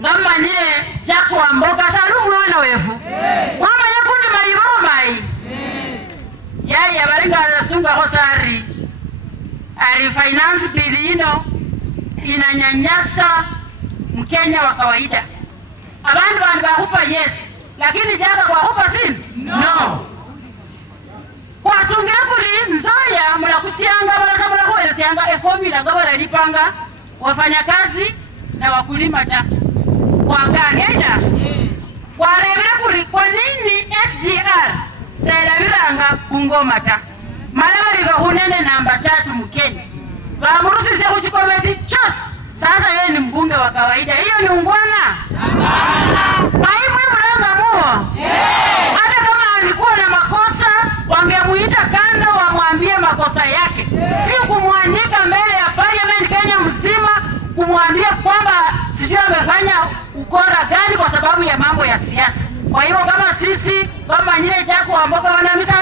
ngamba nile jako amboka salu mwana wefu mama yakundi maibomai yai abalinga nasunga hosari ari finance bill ino inanyanyasa Mkenya wa kawaida. Abantu bahupa yes, lakini jaga kwa hupa sin? No. Kwa sungira kuli nzoya mula kusianga wala mula kuwele sianga formula ngabara lipanga wafanya kazi na wakulima ta. Kwa gani eda? Kwa revile kuli kwa nini SGR saida viranga Bungoma ta. Malaba liga hunene namba 3 Mkenya. Bamurusi se uchikometi chos. Sasa yeye ni mbunge wa kawaida. Hiyo ni ungwana? Aibu mranga muo. Hata kama alikuwa na makosa, wangemuita kando wamwambie makosa yake. Si kumwanika mbele ya parliament Kenya mzima kumwambia kwamba sijui amefanya ukora gani kwa sababu ya mambo ya siasa. Kwa hiyo kama sisi kama nyie jako amboka wanamisa